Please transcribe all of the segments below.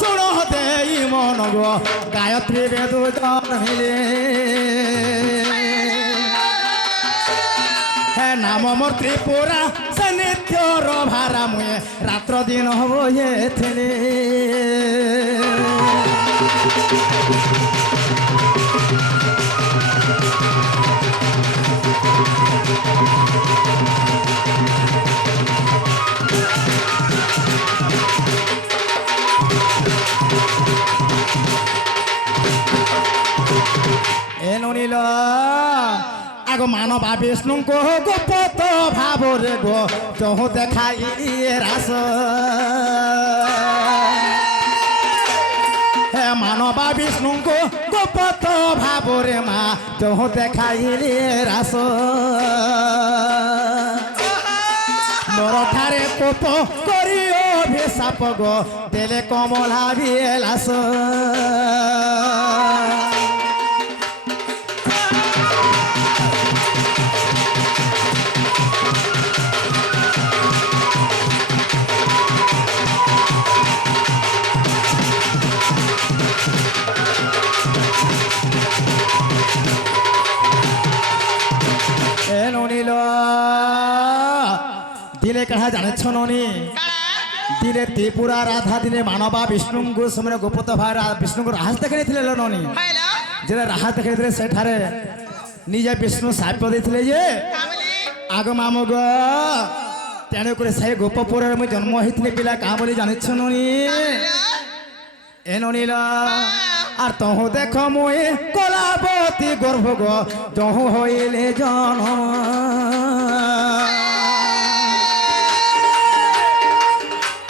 শুণ দেই মন গো গায়ত্রী বেদ জন্মিলে হে নাম মোর ত্রিপুরা সে নিত্যর ভারা মুয়ে রাত্র দিন হব এথেলে এনিল আগ মানবা বিষ্ণু গো গোপত ভাবরে গো চহু দেখাই রাস হে মানবা বিষ্ণু গো গোপত ভাবরে মা চহু দেখাই রাস মোর ঠারে কোপ করি অভিশাপ গো দেলে কমলা বিলাস দিলে কাহা জানেছ ননি দিলে ত্রিপুরা রাধা দিনে মানবা বিষ্ণুঙ্গু সময় গোপত ভাই বিষ্ণুঙ্গু রাহাস দেখে নিয়েছিল ননি যেটা রাহাস দেখে নিয়েছিল সেঠারে নিজে বিষ্ণু সাপ্য দিয়েছিলে যে আগ মামুগ তেণু করে সেই গোপপুরে মুই জন্ম হয়েছিল পিলা কাহা বলি জানিছ ননি এ ননিল আর তহু দেখ মুই কলাবতী গর্ভ গো যহু হইলে জন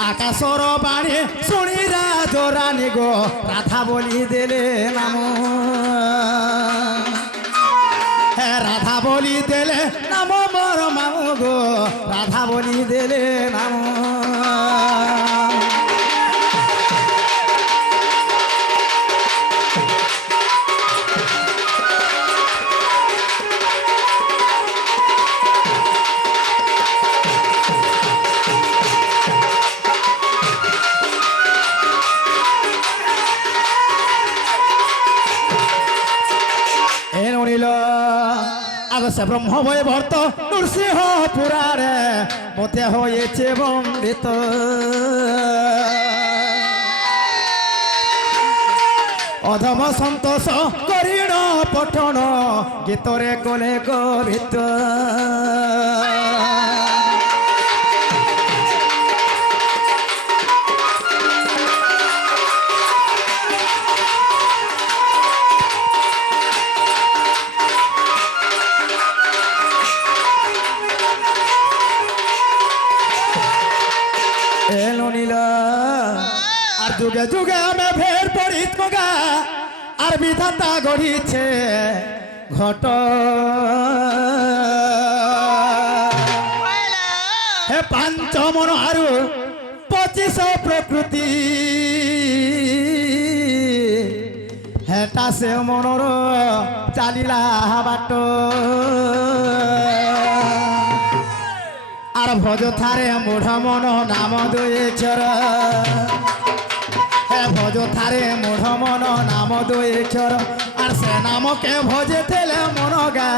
আকাশর বাণী শুনি রাজরানী গো রাধা বলি দেলে নাম হে রাধা বলি দেলে নাম মোর মামু গো রাধা বলি দেলে নাম সে ব্রহ্ম বৈ ভর্ত নৃসিংহ পুরারে মতে হয়েছে বন্দিত অধম সন্তোষ করিণ পঠন গীতরে কলে গভিত আর যুগে যুগে আমি ফের পড়িত মগা আর বিধাতা গড়িছে ঘট হে পাঞ্চ মন আর 25 প্রকৃতি হেটা সে মনর চালিলা বাট আর ভজ থারে মূঢ় মন নাম দুইছর হে ভজ থারে মূঢ় মন নাম দুইছর আর সে নামকে ভজে তেলে মন গা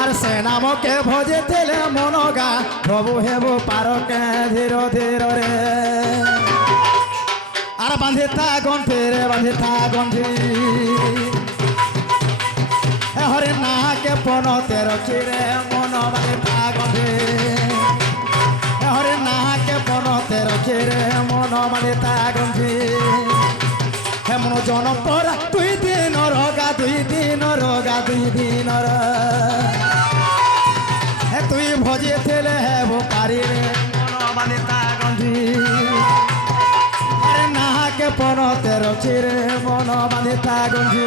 আর সে নামকে ভজে তেলে মন গা প্রভু হেব পারকে ধীর ধীর রে আর বাঁধে তা গন্থি রে বাঁধে তা গন্থি হরে নাকে পনতে রক্ষি রে মন বাঁধে তা গন্থি হরে নাকে পনতে রক্ষি রে মন বাঁধে তা গন্থি হে মন জন পরা 2 দিন রগা 2 দিন রগা 2 দিন হে তুই ভজে থেলে হেব পারি রে মন বাঁধে তা গন্থি হরে নাকে পনতে রক্ষি রে মন বাঁধে তা গন্থি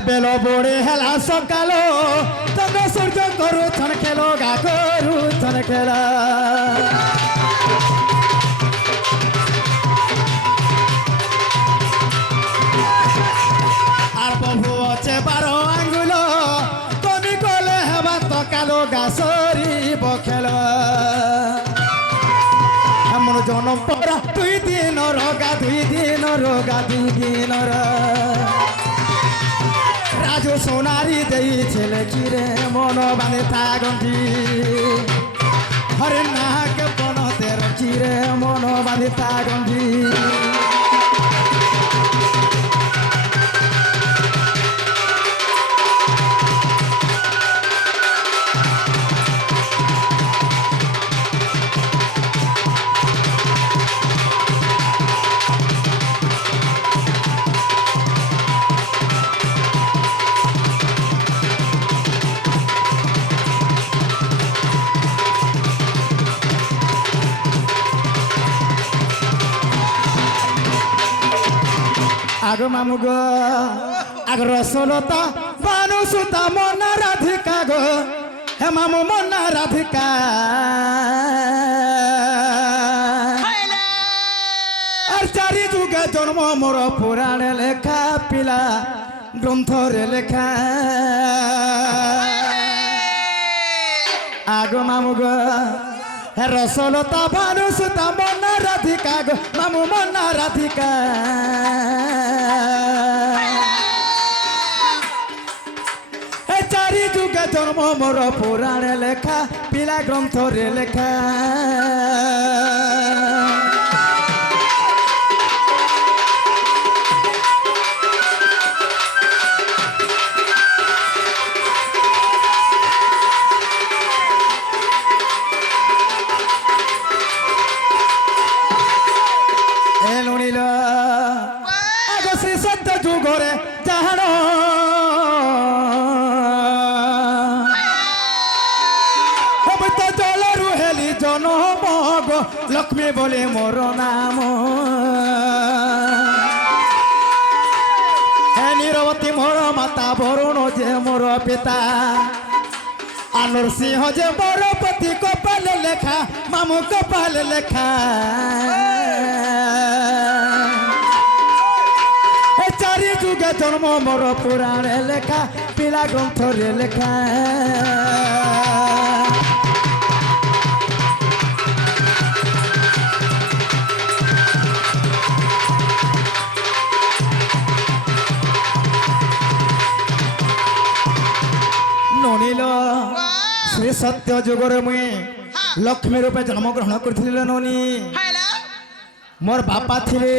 বেল বড়ে হেলা সকাল চন্দ্র সূর্য করুছন খেল গা করুছন খেলা আর প্রভু আছে 12 আঙ্গুল তুমি কলে হেবা তো কালো গা সরিব খেল আমার জনম পরা 2 দিন রোগা 2 দিন রোগা 2 দিন রাজু সোনারি দিয়েছিল চিরে মন বাঁধে থাগন্তি হরে নাক বনতের চিরে মন বাঁধে থাগন্তি আগ মামু গো আগ রসলতা বানু সুতা মনা রাধিকা গো হে মামু মনা রাধিকা আর চারি যুগে জন্ম মোর পুরাণে লেখা পিলা গ্রন্থরে লেখা আগ মামু গো হে রসলতা বানু সুতা মনা রাধিকা গো মামু মনা রাধিকা চারি যুগে জন্ম মোর পুরাণে লেখা পিলা গ্রন্থরে লেখা শ্রী সত্য যুগরে যাহার জলরু হেলি জনমগ লক্ষ্মী বলে মোর নাম হে নিরবতী মোর মাতা বরুণ যে মোর পিতা আনুর সিংহ যে মোর পতি কপালে লেখা মামু কপালে লেখা চারি যুগে জন্ম মোর পুরাণে লেখা পিলা গ্রন্থরে লেখা ননিল শ্রী সত্য যুগরে মুই লক্ষ্মী রূপে জন্মগ্রহণ করেছিল ননি মোর বাপা ছিলে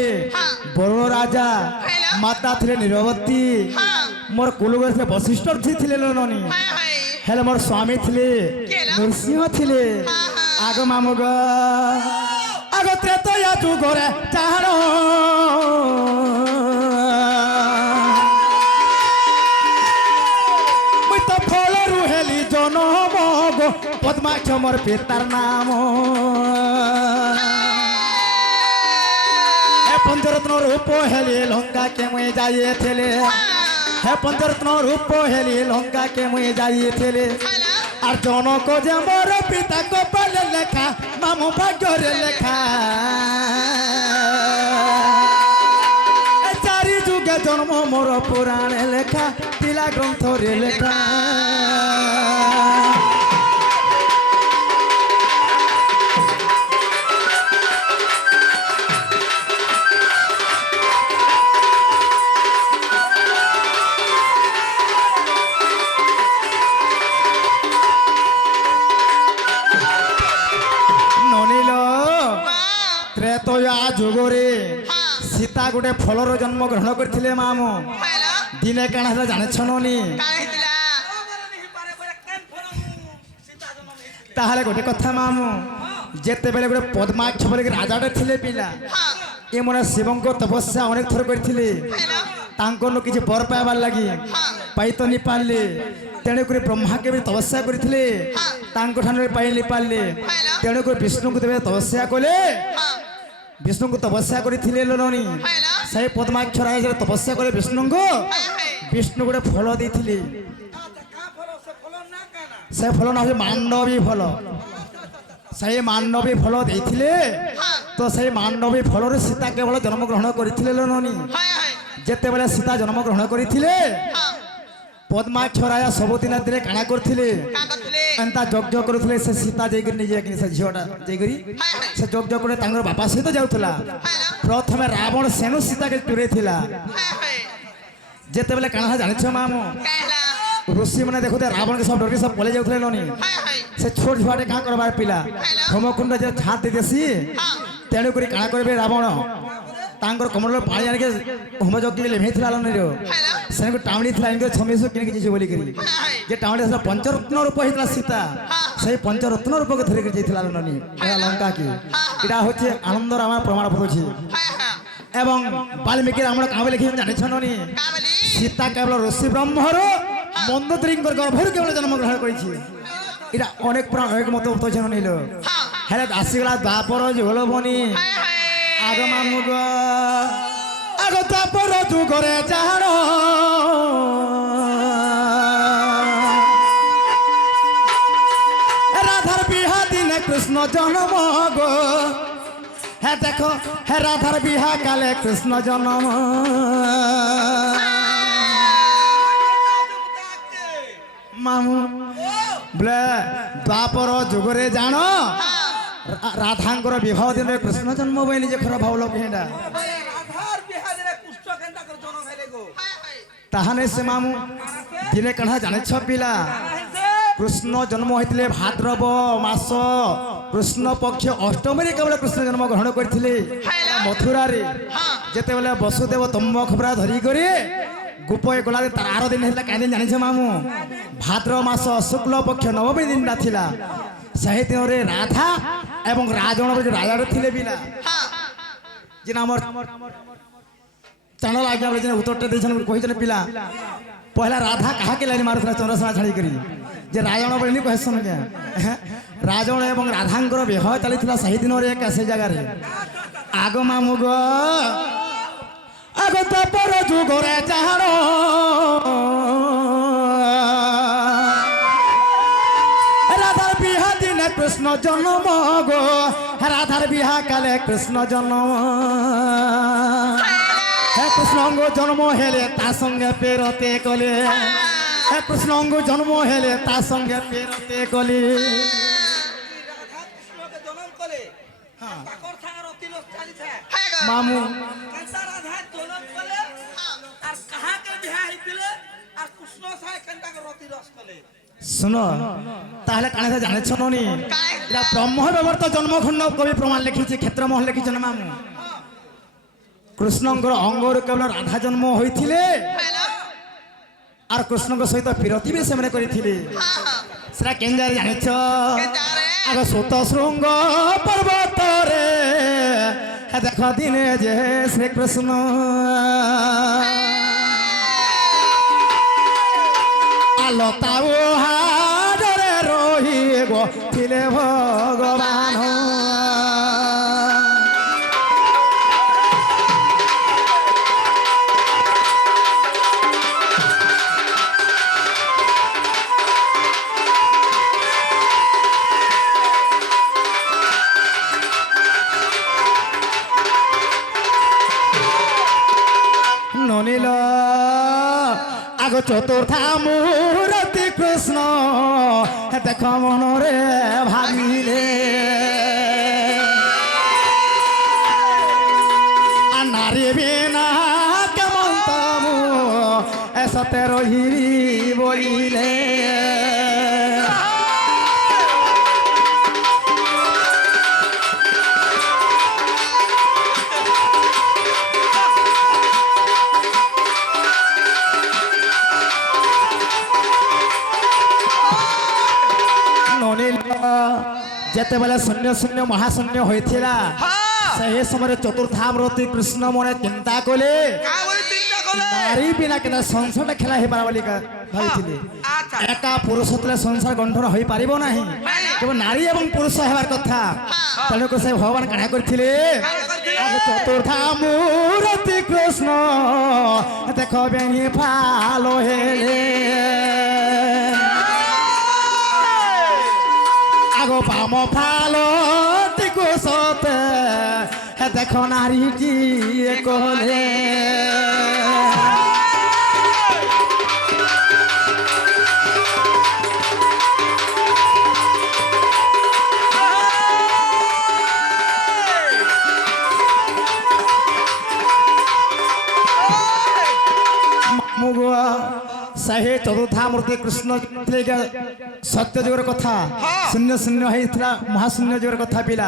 বড় রাজা মাতা ଥିଲେ ନିରବତୀ ମୋର କୁଲଗରେ ବଶିଷ୍ଠ ଥିଲେ ନନି ହେଲେ ମୋର ସ୍ୱାମୀ ଥିଲେ ନୃସିଂହ ଥିଲେ ଆଗ ମାମୁଗ ଆଗ ତ୍ରେତୟା ଯୁଗରେ ଚାହାଣ ମୁଇଁ ତ ଫଳରୁ ହେଲି ଜନମଗ ପଦ୍ମାକ୍ଷ ମୋର ପିତାର ନାମ पंचरत्न रूप हेली लंका के मुई जाइए थे हे पंचरत्न रूप हेली लंका के मुई जाइए थे और जनक जे मोर पिता कपाल लेखा मामू भाग्य लेखा चारि जुगे जन्म मोर पुराण लेखा पिला ग्रंथ रे लेखा ত্রেতয়া যুগরে সীতা গোটে ফলর জন্ম গ্রহণ করছিলে মামু দিনে কাণ হলে জানেছ ননি তাহলে গোটে কথা মামু যেতেবেলে গোটে পদ্মাক্ষ বলে রাজাটে ଥିଲେ পিলা এমন শিবঙ্ক তপস্যা অনেক থর করে তাঙ্কর কিছু বর পাইবার লাগি পাই তো নি পারলে তেণুকরি ব্রহ্মাকে भी তপস্যা করে তাঙ্ক ঠানে পাই নি পারলে তেণুকরি বিষ্ণুকে দেবে তপস্যা কলে বিষ্ণুকে তপস্যা করে ননি সেই পদ্মাক্ষ রাজা তপস্যা করে বিষ্ণুকে ବିଷ୍ଣୁ ଗୋଟେ ଫଳ ଦେଇଥିଲେ ସେ ଫଳ ନା ହଉଛି ମାଣ୍ଡବୀ ଫଳ সেই মান্ডবী ফল ଦେଇଥିଲେ ତ সেই ମାଣ୍ଡବୀ ଫଳରୁ ସୀତା କେବଳ ଜନ୍ମଗ୍ରହଣ କରିଥିଲେ ନନି ଯେତେବେଳେ ସୀତା ଜନ୍ମଗ୍ରହଣ କରିଥିଲେ ପଦ୍ମାକ୍ଷ ରାଜା ସବୁଦିନ ଦିନେ କାଣା କରିଥିଲେ ଏନ୍ତା ଯଜ୍ଞ କରୁଥିଲେ ସେ ସୀତା ଯାଇକରି ନିଜେ ସେ ଝିଅଟା ଯାଇକରି ସେ ଯଜ୍ଞ করে ତାଙ୍କର ବାପା ସହିତ ଯାଉଥିଲା ପ୍ରଥମେ ରାବଣ ସେନୁ ସୀତାକେ ଚୁରେଇଥିଲା ଯେତେବେଳେ କାଣା ଜାଣିଛ ମାମୁ ऋषि मैंने देखते रावण के सब डर के सब पले जाते ननी से छोट छुआटे क्या करबार पिला होमकुंड जे छात दे देसी तेणु करी काना करबे रावण तांकर कमल पानी आके होम जग्गी लेमेथिला ननी रो सेन को टावणी थिला इनके छमेसो किने किछि बोली करी जे टावणी से पंचरत्न रूप हितला सीता सही पंचरत्न रूप के धरि के जइथिला ननी लंका की इडा होचे आनंद रामा प्रमाण पड़छि एवं वाल्मीकि रामायण काबे लिखि जानि छननी सीता केवल ऋषि ब्रह्मर মন্দোদরিঙ্গর গর্ভর কেবল জন্মগ্রহণ করেছি এটা অনেক প্রাণ অনেক মত উত্তর নিল হ্যাঁ আসিগলা দ্বাপর যুগলবনি আগমা মুগ আগ দ্বাপর যুগরে জানো রাধার বিহা দিনে কৃষ্ণ জন্ম গো হ্যাঁ দেখো হ্যাঁ রাধার বিহা কালে কৃষ্ণ জন্ম मामू बोले द्वापर जुगरे जान राधांकर विवाह दिन में कृष्ण जन्म हुए निजे खरा भाव लोग हेडा ताहाने से मामू दिने कणा जाने छपिला कृष्ण जन्म होइतिले भाद्रव मास कृष्ण पक्ष अष्टमी केवल कृष्ण जन्म ग्रहण करथिले मथुरा रे जेते बेले वसुदेव तम्ब खबरा धरी करे गुपय गला तार आरो दिन हेला कादिन जानि छ मामू भाद्रव मास शुक्ल पक्ष नवमी दिन राथिला सही दिन रे राधा एवं राजन रे राजा रे थिले बिला जिन हमर चंडल आज्ञा जे उत्तरटे देछन कहि जने पिला पहला राधा कहा के लाइन मारुथला चंद्रसना छाड़ी करी जे राजन बनि कहसन के राजन एवं राधांकर विवाह चलिथला सही दिन रे कैसे जगह रे आगो मामू गो আগত পর যুগরে জানো রাধার বিহা দিনে কৃষ্ণ জন্ম গো রাধার বিহা কালে কৃষ্ণ জন্ম হে কৃষ্ণঙ্গ জন্ম হেলে তা সঙ্গে পেরতে কলে হে কৃষ্ণঙ্গ জন্ম হেলে তা সঙ্গে পেরতে কলে মামু सुनो ताहले काने से जाने छनोनी या ब्रह्म व्यवर्त जन्मखंड कवि प्रमाण लिखिछि क्षेत्र मोहन लिखिछि मामू कृष्णंकर अंगर केवल राधा जन्म होइथिले आर कृष्णଙ୍କ सहित विरति भी से करिथिले सेरा केंजार जाने छ आग सुत शृंग पर्वत रे देख दिने जे श्री कृष्ण लताओ हाडरे रही गो थिले भगवान ननील आग चतुर्था मूर्ति कृष्ण देख मनरे भाविले नारी बिना केमन तमु सते रही बोलिले जेते बेले शून्य शून्य महाशून्य होइथिला सही समय चतुर्थामूर्ति कृष्ण मने चिंता कले नारी बिना केना संसार खेला हे पारा बोली भाइथिले एका पुरुष तले संसार गंठन होई पारिबो नाही केवल नारी एवं पुरुष हेबार कथा तने को से भगवान काना करथिले চতুর্থা মূর্তি কৃষ্ণ দেখ বেনি ভালো হেলে আগো বাম ভালো টিকুসতে দেখো নারীটি কলে सही चतुर्था मूर्ति कृष्ण सत्य जुगर कथा शून्य शून्य होता महाशून्य जुगर कथा पिला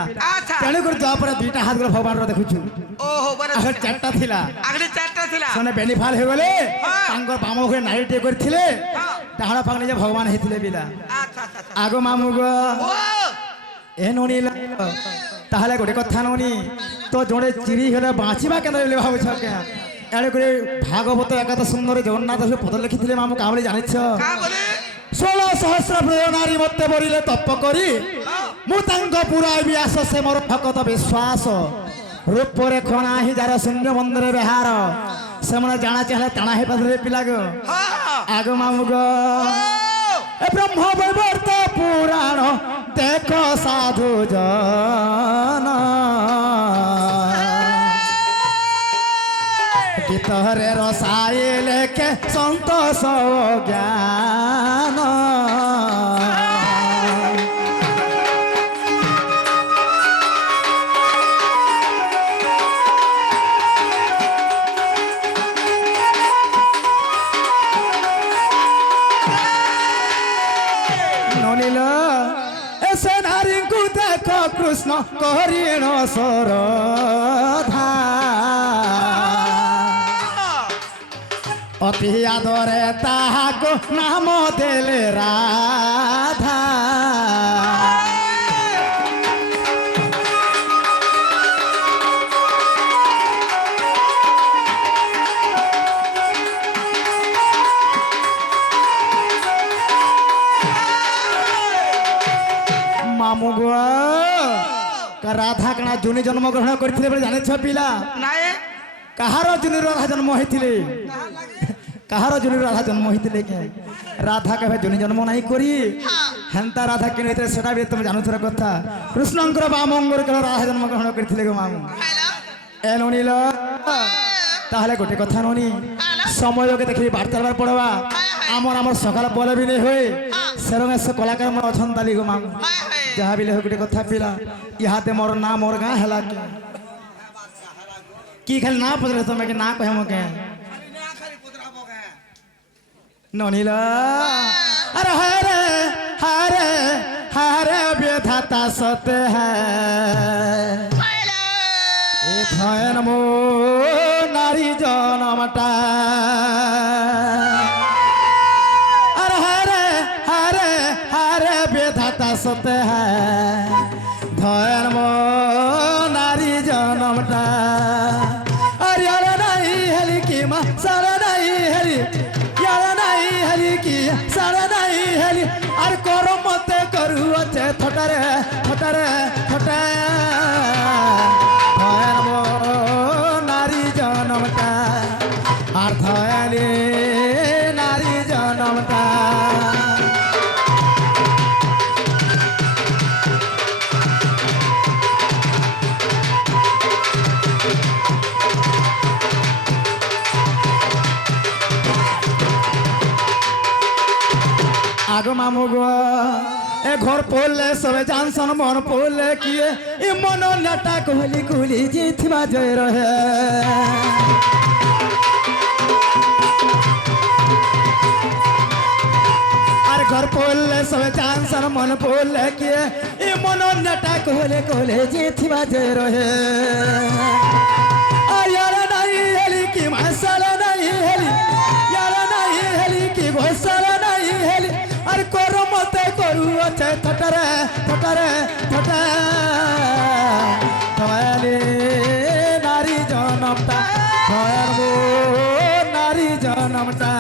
तेणुक जापर दुईटा हाथ गोल भगवान देखुछु आगे चारटा थिला सने बेनिफाल हो गले तांकर बाम होय नारीटे करथिले डाहण फाग निजे भगवान हेथिले पिला आगो मामु गो ए नोनी ताहले गोटे कथा नोनी तो जोड़े चिरी हेले बाँचीबा केन ले भाबुछ के एड़े करे भागवत एकात सुंदर जगन्नाथ पद लिखिथिले मामु काबले जानिछ 16 सहस्र नारी मते बरिले तप करी मु तांको पुराई आस से मोर भक्त विश्वास रूप रेख नाही जार शून्य मंदिर बेहार से मन जाना चाहे ताना हे पदरे पिला गो आगो मामु गो ए ब्रह्म वैवर्त पुराण देख साधु जन गीतरे रसायल के संतोष ज्ञान ननिल ऐसे नारी को देखो कृष्ण करीण सरधा अति आदरे ताहाको नाम देले राधा मामु गो राधा कणा जुनि जन्म ग्रहण करथिले बले जाने छ पिला नाय कहारो जुनि राधा जन्म होइथिले कहार जुनि राधा जन्म होइतिले के राधा के जुनि जन्म नाही करी हेंता राधा के नेते सेटा भी तुम जानु थरा कथा कृष्णंकर बामंगर के राधा जन्म ग्रहण करथिले गो मामु ए नोनील ताहले गोटे कथा नोनी समय के देखि वार्तालाप पड़वा आमर आमर सकाल बोले भी नहीं होए सेरंगे से कलाकार मन अछन ताली गो मामु जहा बिले गोटे कथा पिला इहाते मोर नाम मोर गां हला की खाली ना पदरे समय के ना कहे मके नोनीला अरे हरे हरे हरे विधाता सत्य है थयन मो नारी जनमटा अरे हरे हरे हरे विधाता सत्य है थयन मो नारी जनमटा अरे अरे नहीं हली की माँ सारा नहीं हली सारा नहीं हेली और करो मते करू अच्छे थोटारे थोटारे थोटा नारी जनमटा और थयली नारी जनमटा आगो मामु गो ए घर पोले सबे जानसन मन पोले किए ए मन नटा कोहली कोहली जीथवा जय रहे अरे घर पोले सबे जानसन मन पोले किए ए मन नटा कोहले कोहले जीथवा जय रहे यार नहीं हेली की मसाला नहीं हेली यार नहीं हेली की घोसाला नहीं हेली अरे करो मते करू अच्छे थटरे थटरे थटे थयली नारी जनमटा थयरबो नारी जनमटा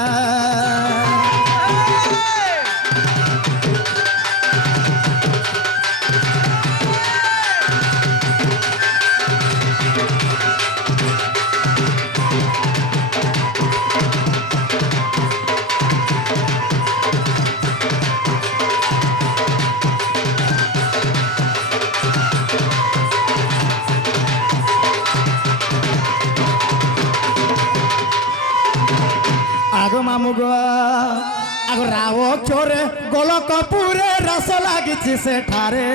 ଚୋରେ ଗୋଲକପୁରେ ରସ ଲାଗିଛି ସେଠାରେ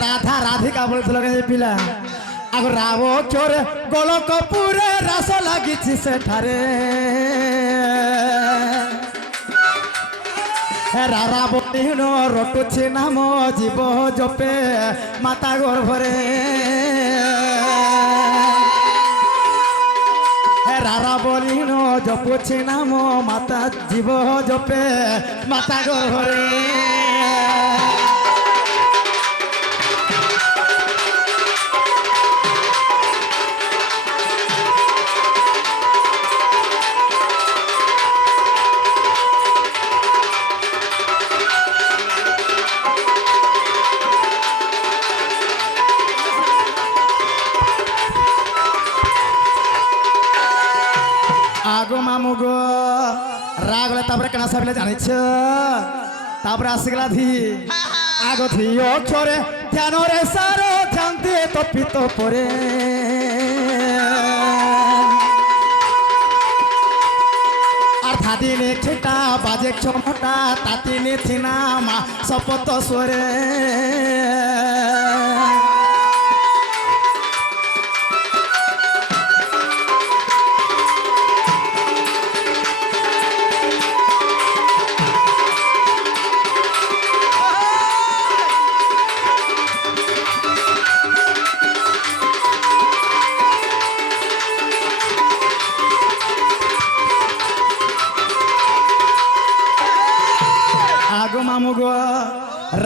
ରାଧା ରାଧିକା ବୋଲୁଥିଲ କେ ପିଲା ଆଗ ରାବ ଚୋରେ ଗୋଲକପୁରେ ରସ ଲାଗିଛି ସେଠାରେ ରାରା ବଟିଣ ରଟୁଛି ନାମ ଜୀବ ଜପେ ମାତା ଗର୍ଭରେ রারা বলিন জপুছি নাম মাতা জীব জপে মাতা গর্ভরে আগো মামু গো রাগলে তারপরে কেনা সাবিলে জানিছ তারপরে আসিগলা ধি আগো ধি অক্ষরে ধ্যান রে সার ধ্যান দিয়ে তপিত পরে আর ধাদিনে ছেটা বাজে ছমটা তাতিনে থিনা মা শপথ সরে আগো মামু গো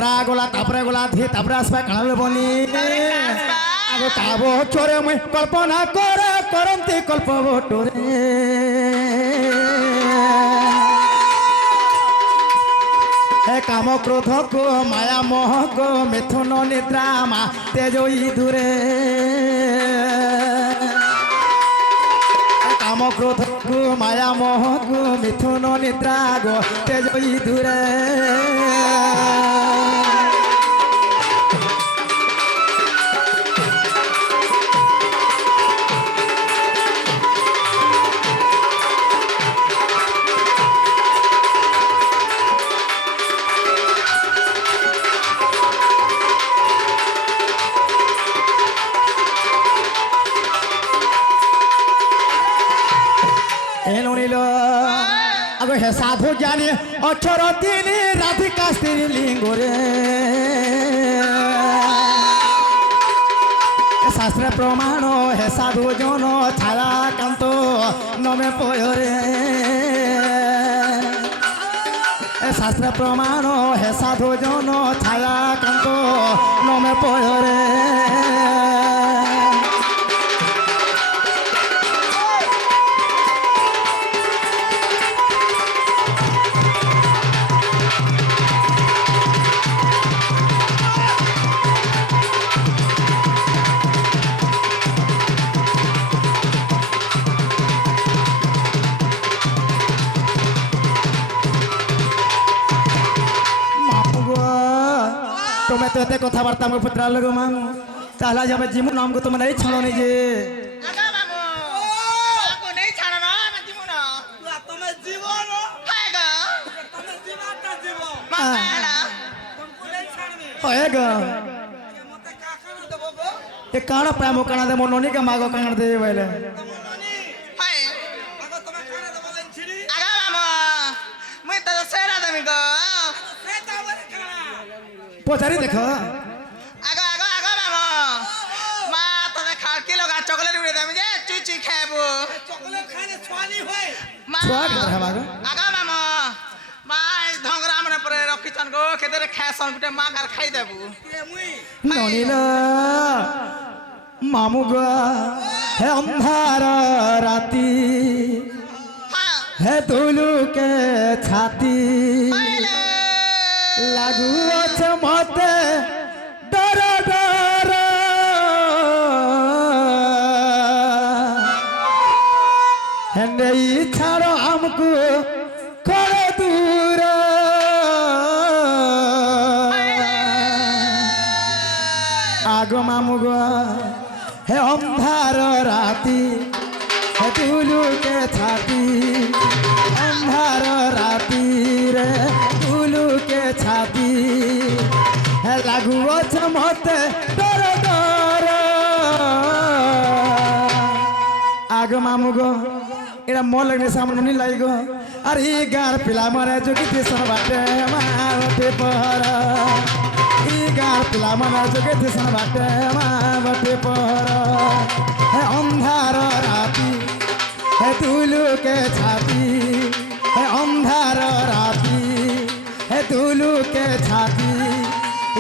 রাগলা তাপরে গলা ধি তাপরে আসবা কানালে বনি আগো কাবো চোরে মই কল্পনা করে করন্তি কল্প বটরে হে কাম ক্রোধ কো মায়া মোহ কো মিথুন নিদ্রা মা তেজই দূরে কাম ক্রোধ গো মায়া মোহ গো মিথুন নিদ্রা গো তেজই দূরে আগো হে সাধু জ্ঞানী অক্ষর তিনি রাধিকা স্ত্রী লিঙ্গরে শাস্ত্রে প্রমাণ হে সাধু জন ছায়া কান্ত নমে পয়রে শাস্ত্রে প্রমাণ হে সাধু জন ছায়া কান্ত নমে পয়রে তুমি তো এতে কথাবার্তা আমি পুত্রার লোক মাং তাহলে যাবে জিমু নামকে তুমি নেই ছাড়ো নি যে কাଣ প্রেম কাଣା দে মনি কে মাগো কাଣା দে বলে পচারি দেখ আগো আগো আগো মামো মা তোকে খাকি লগা চকলেট উড়ে দেমি যে চুই চুই খাইবো চকলেট খাইলে ছোয়ানি হয় মা ছোয়া কে ধরা মাগো আগো মামো মা ধংরা আমনে পরে রখিছন গো খেতে খাইছন গুটে মা আর খাই দেবু ননিল মামু গো হে অন্ধার রাতি হে দুলুকে ছাতি লাগু আছে মতে ডর ডর হেন্দেই ছাড়ো আমকু করে দূর আগো মামু গো হে অন্ধার রাতি হে দুলুকে ছাতি बाटे तुलू के छाती लागू अच्छा मते डर डर आगो मामू गो एरा मोर लगने सामने नहीं लाइगो अरे गार पिला मरे जो कि देशन बाटे मावटे पहर गार पिला मरे जो कि देशन बाटे मावटे पहर है अंधार राती है तुलू के छाती है अंधार राती है तुलू के छाती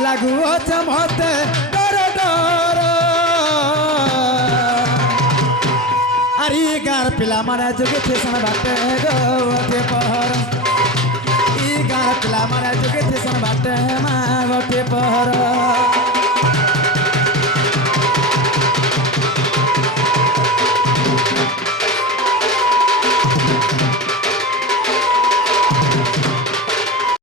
लागू चमते डर डर अरे गार पिला मारा जोगे थेसन बाटे गोटे पहर ई गार पिला मारा जोगे थेसन बाटे मावटे पहर